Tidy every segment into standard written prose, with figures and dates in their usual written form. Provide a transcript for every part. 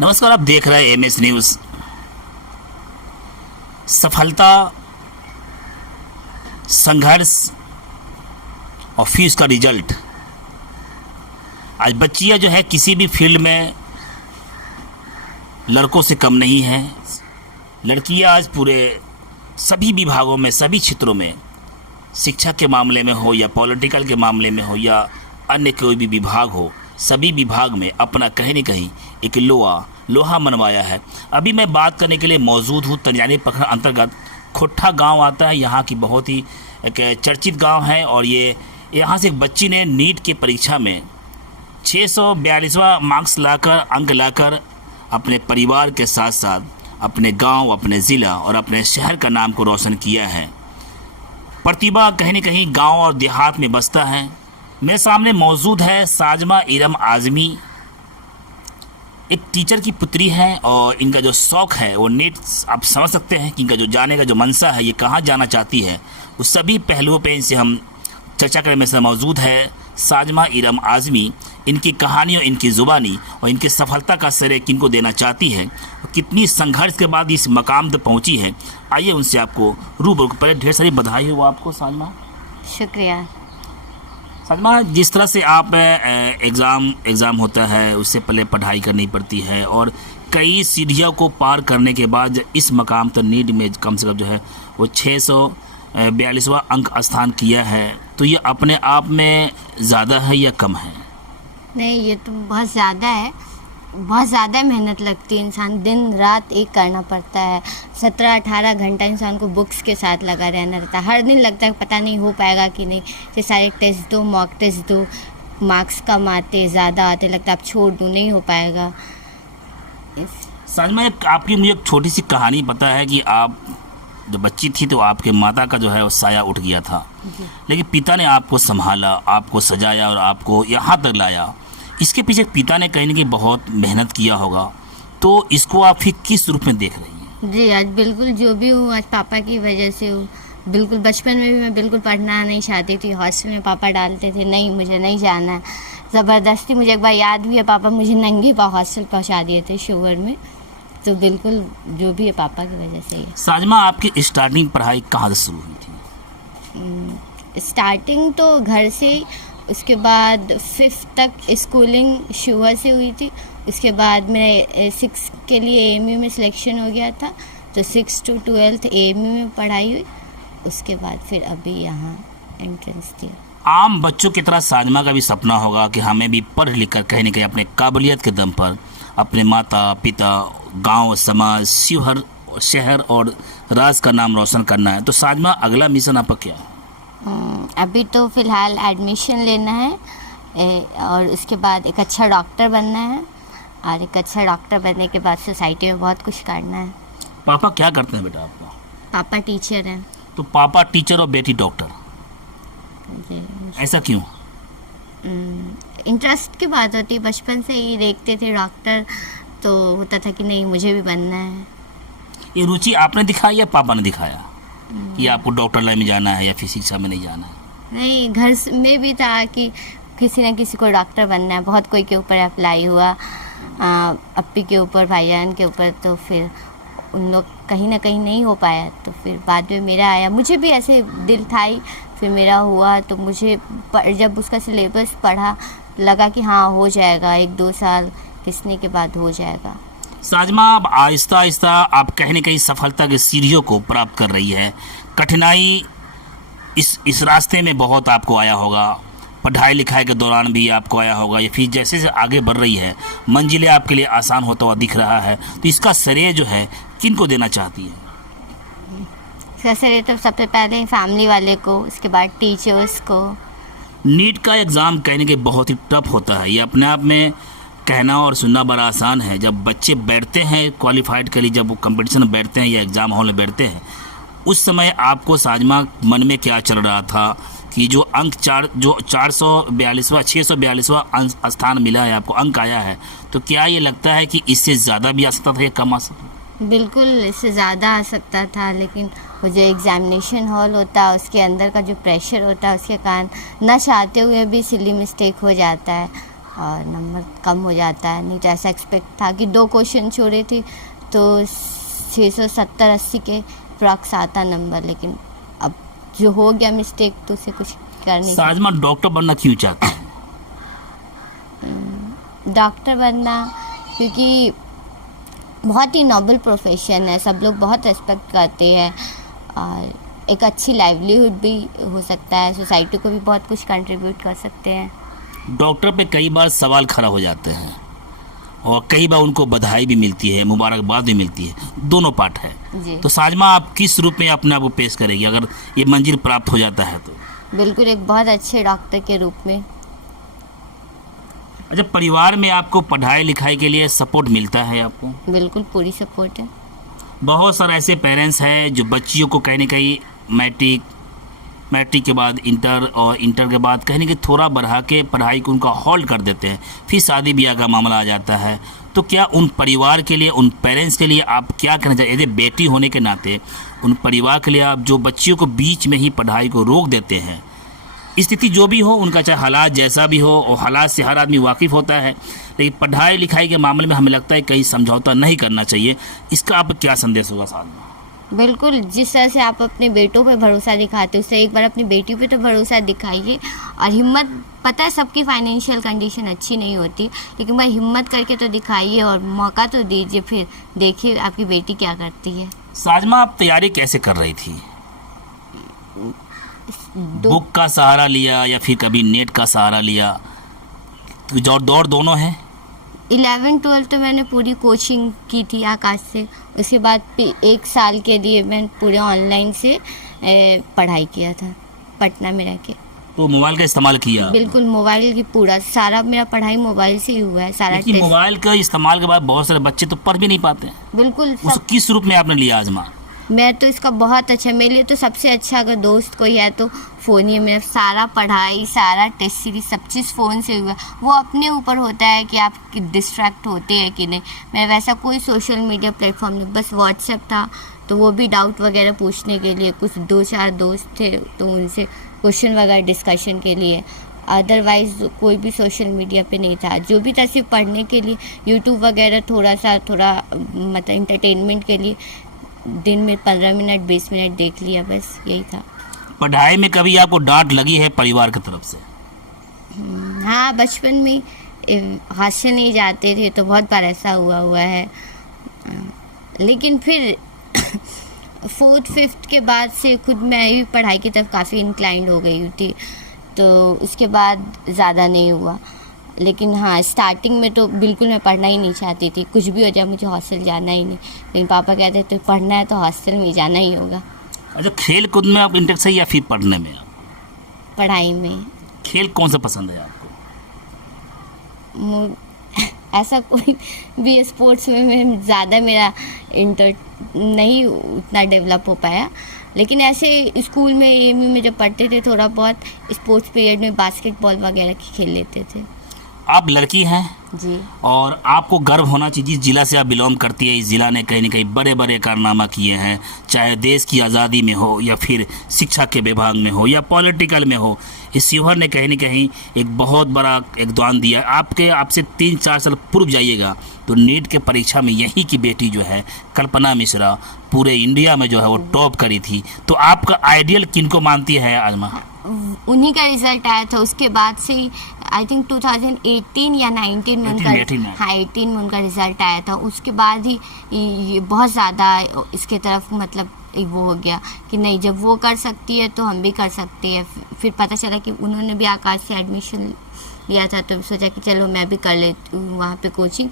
नमस्कार, आप देख रहे हैं एमएस न्यूज़। सफलता, संघर्ष और फिर उसका रिजल्ट। आज बच्चियां जो है किसी भी फील्ड में लड़कों से कम नहीं है। लड़कियां आज पूरे सभी विभागों में, सभी क्षेत्रों में, शिक्षा के मामले में हो या पॉलिटिकल के मामले में हो या अन्य कोई भी विभाग हो, सभी विभाग में अपना कहीं न कहीं एक लोहा मनवाया है। अभी मैं बात करने के लिए मौजूद हूँ तंजानी प्रखंड अंतर्गत खोट्ठा गांव आता है। यहाँ की बहुत ही एक चर्चित गांव है और ये यहाँ से एक बच्ची ने नीट की परीक्षा में 642वां मार्क्स लाकर, अंक लाकर अपने परिवार के साथ साथ अपने गांव, अपने ज़िला और अपने शहर का नाम को रोशन किया है। प्रतिभा कहीं न कहीं गांव और देहात में बसता है। मेरे सामने मौजूद है साजमा इरम आज़मी। एक टीचर की पुत्री है और इनका जो शौक़ है वो नीट, आप समझ सकते हैं कि इनका जो जाने का जो मनसा है, ये कहाँ जाना चाहती है, उस सभी पहलुओं पे इनसे हम चर्चा करने में से मौजूद है साजमा इरम आज़मी। इनकी कहानी और इनकी ज़ुबानी और इनकी सफलता का श्रेय किनको देना चाहती है और कितनी संघर्ष के बाद इस मकाम तक पहुँची है, आइए उनसे आपको रूबरू। पहले ढेर सारी बधाई हो आपको साजमा। शुक्रिया। साजमा, जिस तरह से आप एग्ज़ाम होता है, उससे पहले पढ़ाई करनी पड़ती है और कई सीढ़ियों को पार करने के बाद इस मकाम तक नीट में कम से कम जो है वो 642वां अंक स्थान किया है, तो ये अपने आप में ज़्यादा है या कम है? नहीं, ये तो बहुत ज़्यादा है। बहुत ज़्यादा मेहनत लगती है, इंसान दिन रात एक करना पड़ता है। 17-18 घंटा इंसान को बुक्स के साथ लगा रहना रहता है। हर दिन लगता है पता नहीं हो पाएगा कि नहीं। ये सारे टेस्ट दो, मॉक टेस्ट दो, मार्क्स कम आते, ज़्यादा आते, लगता है अब छोड़ दूँ, नहीं हो पाएगा। साजमा, आपकी मुझे एक छोटी सी कहानी पता है कि आप जब बच्ची थी तो आपके माता का जो है वो साया उठ गया था, लेकिन पिता ने आपको संभाला, आपको सजाया और आपको यहाँ तक लाया। इसके पीछे पिता ने कहीं न कहीं बहुत मेहनत किया होगा, तो इसको आप फिर किस रूप में देख रही हैं? जी, आज बिल्कुल जो भी हूँ आज पापा की वजह से हूँ। बिल्कुल बचपन में भी मैं बिल्कुल पढ़ना नहीं चाहती थी। हॉस्टल में पापा डालते थे, नहीं मुझे नहीं जाना है। ज़बरदस्ती, मुझे एक बार याद भी है, पापा मुझे नंगी पाँव हॉस्टल पहुँचा दिए थे शुगर में। तो बिल्कुल जो भी है पापा की वजह से ही है। साजमा, आपकी स्टार्टिंग पढ़ाई कहाँ से शुरू हुई थी? स्टार्टिंग तो घर से ही, उसके बाद 5th तक स्कूलिंग शुगर से हुई थी। उसके बाद मेरे 6 के लिए AMU में सिलेक्शन हो गया था, तो 6 to 12 AMU में पढ़ाई हुई। उसके बाद फिर अभी यहाँ एंट्रेंस दिया। आम बच्चों की तरह साजमा का भी सपना होगा कि हमें भी पढ़ लिख कर कहीं न कहीं अपने काबिलियत के दम पर अपने माता पिता, गांव, समाज, शिवहर, शहर और राज्य का नाम रोशन करना है। तो साजमा, अगला मिशन आपका क्या है? अभी तो फ़िलहाल एडमिशन लेना है और उसके बाद एक अच्छा डॉक्टर बनना है और एक अच्छा डॉक्टर बनने के बाद सोसाइटी में बहुत कुछ करना है। पापा क्या करते हैं बेटा आपका? पापा टीचर हैं। तो पापा टीचर और बेटी डॉक्टर, जी। ऐसा क्यों? इंटरेस्ट की बात होती है, बचपन से ही देखते थे डॉक्टर, तो होता था कि नहीं मुझे भी बनना है। ये रुचि आपने दिखाई या पापा ने दिखाया कि आपको डॉक्टर लाइन में जाना है या फिर शिक्षा में नहीं जाना है? नहीं, घर में भी था कि किसी न किसी को डॉक्टर बनना है। बहुत कोई के ऊपर अप्लाई हुआ, अप्पी के ऊपर, भाईजान के ऊपर, तो फिर उन लोग कहीं ना कहीं नहीं हो पाया, तो फिर बाद में मेरा आया। मुझे भी ऐसे दिल था ही, फिर मेरा हुआ, तो मुझे जब उसका सिलेबस पढ़ा लगा कि हाँ हो जाएगा, 1-2 साल घिसने के बाद हो जाएगा। साजमा, अब आहिस्ता आहिस्ता आप कहीं न कहीं सफलता की सीढ़ियों को प्राप्त कर रही है। कठिनाई इस रास्ते में बहुत आपको आया होगा, पढ़ाई लिखाई के दौरान भी आपको आया होगा, या फिर जैसे जैसे आगे बढ़ रही है मंजिलें आपके लिए आसान होता हुआ दिख रहा है, तो इसका श्रेय जो है किन को देना चाहती है? इसका श्रेय तो सबसे पहले फैमिली वाले को, उसके बाद टीचर्स को। नीट का एग्ज़ाम कहीं न कहीं बहुत ही टफ होता है। ये अपने आप में कहना और सुनना बड़ा आसान है। जब बच्चे बैठते हैं क्वालिफाइड के लिए, जब वो कंपटीशन में बैठते हैं या एग्ज़ाम हॉल में बैठते हैं, उस समय आपको साजमा मन में क्या चल रहा था कि जो 642वां स्थान मिला है, आपको अंक आया है, तो क्या ये लगता है कि इससे ज़्यादा भी आ सकता था या कम आ सकता? बिल्कुल इससे ज़्यादा आ सकता था, लेकिन वो जो एग्ज़ामिनेशन हॉल होता है उसके अंदर का जो प्रेशर होता है उसके कारण न चाहते हुए भी सिली मिस्टेक हो जाता है। और नंबर कम हो जाता है। नहीं तो ऐसा एक्सपेक्ट था कि 2 क्वेश्चन छोड़े थे तो 670-80 के अप्रॉक्स आता नंबर, लेकिन अब जो हो गया मिस्टेक तो उसे कुछ कर नहीं सकते। साजमा डॉक्टर बनना क्यों चाहते हैं? डॉक्टर बनना क्योंकि बहुत ही नोबल प्रोफेशन है, सब लोग बहुत रेस्पेक्ट करते हैं और एक अच्छी लाइवलीहुड भी हो सकता है, सोसाइटी को भी बहुत कुछ कंट्रीब्यूट कर सकते हैं। डॉक्टर पे कई बार सवाल खड़ा हो जाते हैं और कई बार उनको बधाई भी मिलती है, मुबारकबाद भी मिलती है, दोनों पार्ट है। जी तो साजमा आप किस रूप में अपने आप को पेश करेगी अगर ये मंजिल प्राप्त हो जाता है तो? बिल्कुल एक बहुत अच्छे डॉक्टर के रूप में। अच्छा, परिवार में आपको पढ़ाई लिखाई के लिए सपोर्ट मिलता है आपको? बिल्कुल पूरी सपोर्ट है। बहुत सारे ऐसे पेरेंट्स हैं जो बच्चियों को कहीं ना कहीं मैट्रिक के बाद इंटर और इंटर के बाद कहीं ना कहीं थोड़ा बढ़ा के पढ़ाई को उनका होल्ड कर देते हैं, फिर शादी ब्याह का मामला आ जाता है। तो क्या उन परिवार के लिए, उन पेरेंट्स के लिए आप क्या कहना चाहिए? यदि बेटी होने के नाते उन परिवार के लिए आप जो बच्चियों को बीच में ही पढ़ाई को रोक देते हैं, स्थिति जो भी हो उनका, चाहे हालात जैसा भी हो, और हालात से हर आदमी वाकिफ़ होता है, लेकिन पढ़ाई लिखाई के मामले में हमें लगता है कहीं समझौता नहीं करना चाहिए, इसका आप क्या संदेश होगा साथ में? बिल्कुल, जिस तरह से आप अपने बेटों पे भरोसा दिखाते हो उससे एक बार अपनी बेटी पे तो भरोसा दिखाइए और हिम्मत। पता है सबकी फाइनेंशियल कंडीशन अच्छी नहीं होती, लेकिन भाई हिम्मत करके तो दिखाइए और मौका तो दीजिए, फिर देखिए आपकी बेटी क्या करती है। साजमा आप तैयारी कैसे कर रही थी? बुक का सहारा लिया या फिर कभी नेट का सहारा लिया? तो दौड़ दोनों है? 11-12 तो मैंने पूरी कोचिंग की थी आकाश से, उसके बाद 1 साल के लिए मैंने पूरे ऑनलाइन से पढ़ाई किया था पटना में रह के। तो मोबाइल का इस्तेमाल किया? बिल्कुल, मोबाइल की पूरा सारा मेरा पढ़ाई मोबाइल से ही हुआ है, सारा लेकिन टेस्ट। मोबाइल का इस्तेमाल के बाद बहुत सारे बच्चे तो पढ़ भी नहीं पाते हैं। बिल्कुल उसको किस रूप में आपने लिया आजमा? मैं तो इसका बहुत अच्छा, मेरे लिए तो सबसे अच्छा अगर दोस्त कोई है तो फ़ोन ही है मेरा। सारा पढ़ाई, सारा टेस्ट सीरीज, सब चीज़ फ़ोन से हुआ। वो अपने ऊपर होता है कि आप डिस्ट्रैक्ट होते हैं कि नहीं। मैं वैसा कोई सोशल मीडिया प्लेटफॉर्म नहीं, बस व्हाट्सएप था तो वो भी डाउट वगैरह पूछने के लिए, कुछ 2-4 दोस्त थे तो उनसे क्वेश्चन वगैरह डिस्कशन के लिए। अदरवाइज़ कोई भी सोशल मीडिया पे नहीं था, जो भी था सिर्फ पढ़ने के लिए। यूट्यूब वगैरह थोड़ा मतलब इंटरटेनमेंट के लिए दिन में 15 मिनट 20 मिनट देख लिया, बस यही था। पढ़ाई में कभी आपको डांट लगी है परिवार की तरफ से? हाँ, बचपन में हॉस्टल नहीं जाते थे तो बहुत बार ऐसा हुआ है, लेकिन फिर 4th-5th के बाद से खुद मैं भी पढ़ाई की तरफ काफ़ी इंक्लाइंड हो गई थी, तो उसके बाद ज़्यादा नहीं हुआ। लेकिन हाँ, स्टार्टिंग में तो बिल्कुल मैं पढ़ना ही नहीं चाहती थी, कुछ भी हो जाए मुझे हॉस्टल जाना ही नहीं। लेकिन पापा कहते तो पढ़ना है तो हॉस्टल में जाना ही होगा। अच्छा, खेल कूद में आप इंटरेस्ट है या फिर पढ़ने में? पढ़ाई में। खेल कौन सा पसंद है आपको? ऐसा कोई भी स्पोर्ट्स में ज़्यादा मेरा इंटर नहीं उतना डेवलप हो पाया, लेकिन ऐसे स्कूल में एएमयू में जब पढ़ते थे थोड़ा बहुत स्पोर्ट्स पीरियड में बास्केटबॉल वगैरह खेल लेते थे। आप लड़की हैं जी, और आपको गर्व होना चाहिए जिस जिला से आप बिलोंग करती है, इस जिला ने कहीं ना कहीं बड़े बड़े कारनामा किए हैं, चाहे देश की आज़ादी में हो या फिर शिक्षा के विभाग में हो या पॉलिटिकल में हो। इस शिवहर ने कहीं ना कहीं एक बहुत बड़ा योगदान दिया। आपसे 3-4 साल पूर्व जाइएगा तो नीट के परीक्षा में यहीं की बेटी जो है कल्पना मिश्रा पूरे इंडिया में जो है वो टॉप करी थी। तो आपका आइडियल किनको मानती है आजमा? उन्हीं का रिजल्ट आया था, उसके बाद से आई थिंक 2018 या 19 में उनका 18 में उनका रिजल्ट आया था। उसके बाद ही ये बहुत ज़्यादा इसके तरफ मतलब वो हो गया कि नहीं, जब वो कर सकती है तो हम भी कर सकते हैं। फिर पता चला कि उन्होंने भी आकाश से एडमिशन लिया था, तो सोचा कि चलो मैं भी कर लेती हूँ वहाँ पे कोचिंग।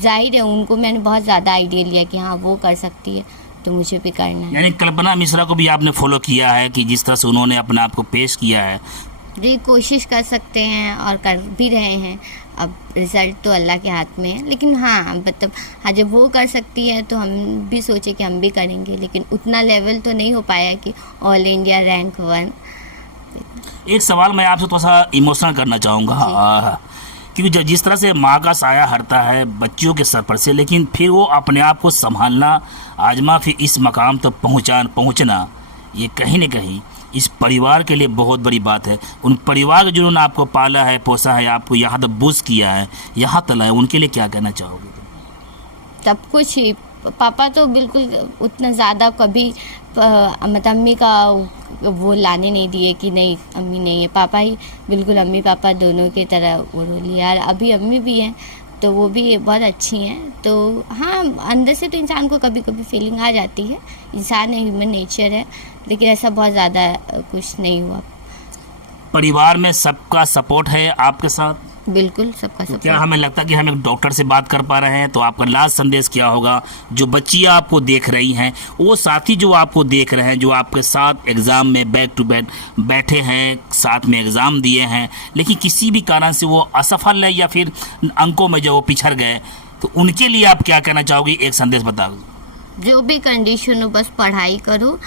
जाहिर है उनको मैंने बहुत ज़्यादा आइडिया लिया कि हाँ वो कर सकती है तो मुझे भी करना है। यानी कल्पना मिश्रा को भी आपने फॉलो किया है कि जिस तरह से उन्होंने अपने आप को पेश किया है? जी, कोशिश कर सकते हैं और कर भी रहे हैं। अब रिज़ल्ट तो अल्लाह के हाथ में है, लेकिन हाँ मतलब हाँ जब वो कर सकती है तो हम भी सोचे कि हम भी करेंगे, लेकिन उतना लेवल तो नहीं हो पाया कि ऑल इंडिया रैंक 1। एक सवाल मैं आपसे थोड़ा सा इमोशनल करना चाहूँगा, क्योंकि जिस तरह से माँ का साया हटता है बच्चियों के सर पर से, लेकिन फिर वो अपने आप को संभालना, आजमा फिर इस मकाम तक पहुँचना, ये कहीं न कहीं इस परिवार के लिए बहुत बड़ी बात है। उन परिवार के जिन्होंने आपको पाला है, पोसा है, आपको यहाँ तक बूस्ट किया है, यहाँ तक लाया, उनके लिए क्या कहना चाहोगे? सब कुछ ही। पापा तो बिल्कुल उतना ज़्यादा कभी मतलब अम्मी का वो लाने नहीं दिए कि नहीं अम्मी नहीं है। पापा ही बिल्कुल अम्मी पापा दोनों की तरह वो लिया। और अभी अम्मी भी हैं तो वो भी बहुत अच्छी हैं। तो हाँ, अंदर से तो इंसान को कभी कभी फीलिंग आ जाती है, इंसान है, ह्यूमन नेचर है, लेकिन ऐसा बहुत ज़्यादा कुछ नहीं हुआ। परिवार में सबका सपोर्ट है आपके साथ? बिल्कुल सबका तो सब। क्या हमें लगता है कि हम एक डॉक्टर से बात कर पा रहे हैं, तो आपका लास्ट संदेश क्या होगा? जो बच्चियाँ आपको देख रही हैं, वो साथी जो आपको देख रहे हैं, जो आपके साथ एग्ज़ाम में बैक टू बैक बैठे हैं, साथ में एग्ज़ाम दिए हैं, लेकिन किसी भी कारण से वो असफल है या फिर अंकों में जो वो पिछड़ गए, तो उनके लिए आप क्या कहना चाहोगी? एक संदेश बताओ। जो भी कंडीशन हो, बस पढ़ाई करो,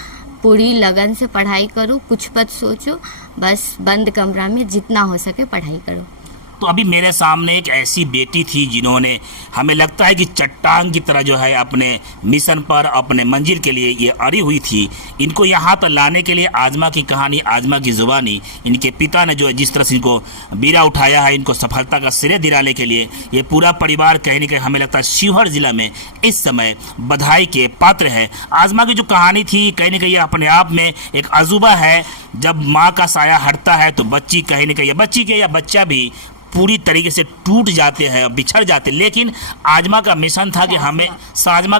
पूरी लगन से पढ़ाई करो, कुछ मत सोचो, बस बंद कमरा में जितना हो सके पढ़ाई करो। तो अभी मेरे सामने एक ऐसी बेटी थी जिन्होंने, हमें लगता है कि चट्टान की तरह जो है अपने मिशन पर, अपने मंजिल के लिए ये अड़ी हुई थी। इनको यहाँ पर लाने के लिए आजमा की कहानी, आजमा की ज़ुबानी, इनके पिता ने जो है जिस तरह से इनको बीड़ा उठाया है, इनको सफलता का श्रेय दिलाने के लिए ये पूरा परिवार कहीं ना कहीं हमें लगता है शिवहर जिला में इस समय बधाई के पात्र है। आजमा की जो कहानी थी कहीं ना कहीं अपने आप में एक अजूबा है। जब माँ का साया हटता है तो बच्ची कहीं ना कहीं, बच्ची के या बच्चा भी पूरी तरीके से टूट जाते हैं, बिछड़ जाते हैं। लेकिन आजमा का मिशन था कि हमें साजमा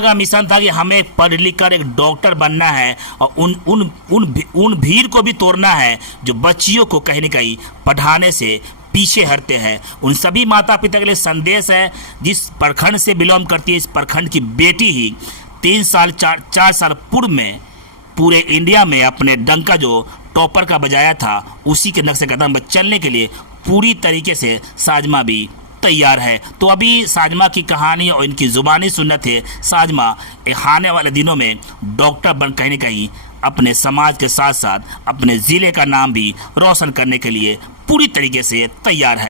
का मिशन था कि हमें पढ़ लिख कर एक डॉक्टर बनना है और उन भीड़ को भी तोड़ना है जो बच्चियों को कहीं न कहीं पढ़ाने से पीछे हटते हैं। उन सभी माता पिता के लिए संदेश है, जिस प्रखंड से बिलोंग करती है, इस प्रखंड की बेटी ही 4 साल पूर्व में पूरे इंडिया में अपने डंका जो टॉपर का बजाया था, उसी के नक्शे कदम पर चलने के लिए पूरी तरीके से साजमा भी तैयार है। तो अभी साजमा की कहानी और इनकी ज़ुबानी सुनने थे। साजमा आने वाले दिनों में डॉक्टर बन कहीं न कहीं अपने समाज के साथ साथ अपने ज़िले का नाम भी रोशन करने के लिए पूरी तरीके से तैयार है।